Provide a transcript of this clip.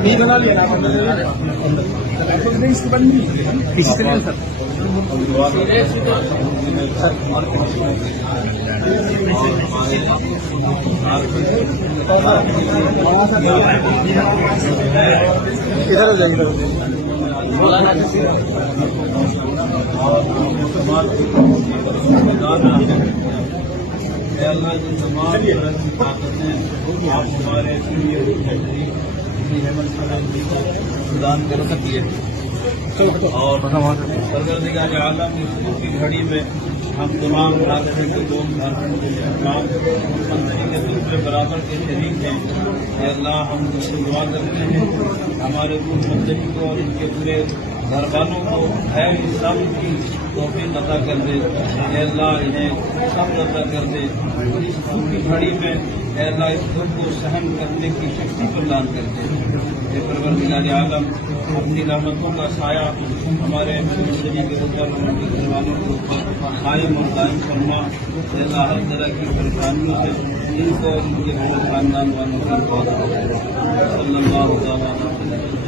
بھی بنا لیا کسی سے نہیں سر ادھر ہو جائیں گے دان کر سکتی ہے اور پروردگار عالم کی گھڑی میں ہم تمام برادری کے لوگ تمام منظری کے دوسرے برابر کے شریک ہیں. اے اللہ ہم سے دعا کرتے ہیں ہمارے منظری کو اور ان کے پورے گھر والوں کو خیر سب کی توفیق عطا کر دے. اے اللہ انہیں صبر عطا کر دے. اس دکھ کی گھڑی میں اے اللہ اس دکھ کو سہن کرنے کی شکتی پردان کر دے. اے پروردگار عالم اپنی رحمتوں کا سایہ ہمارے منظری کے اوپر ان کے گھر والوں کے اوپر قائم اور دائم فرما. اے اللہ ہر طرح کی پریشانیوں سے ان کو اور ان کے پورے خاندان والوں کو بہت صلی اللہ علیہ وسلم.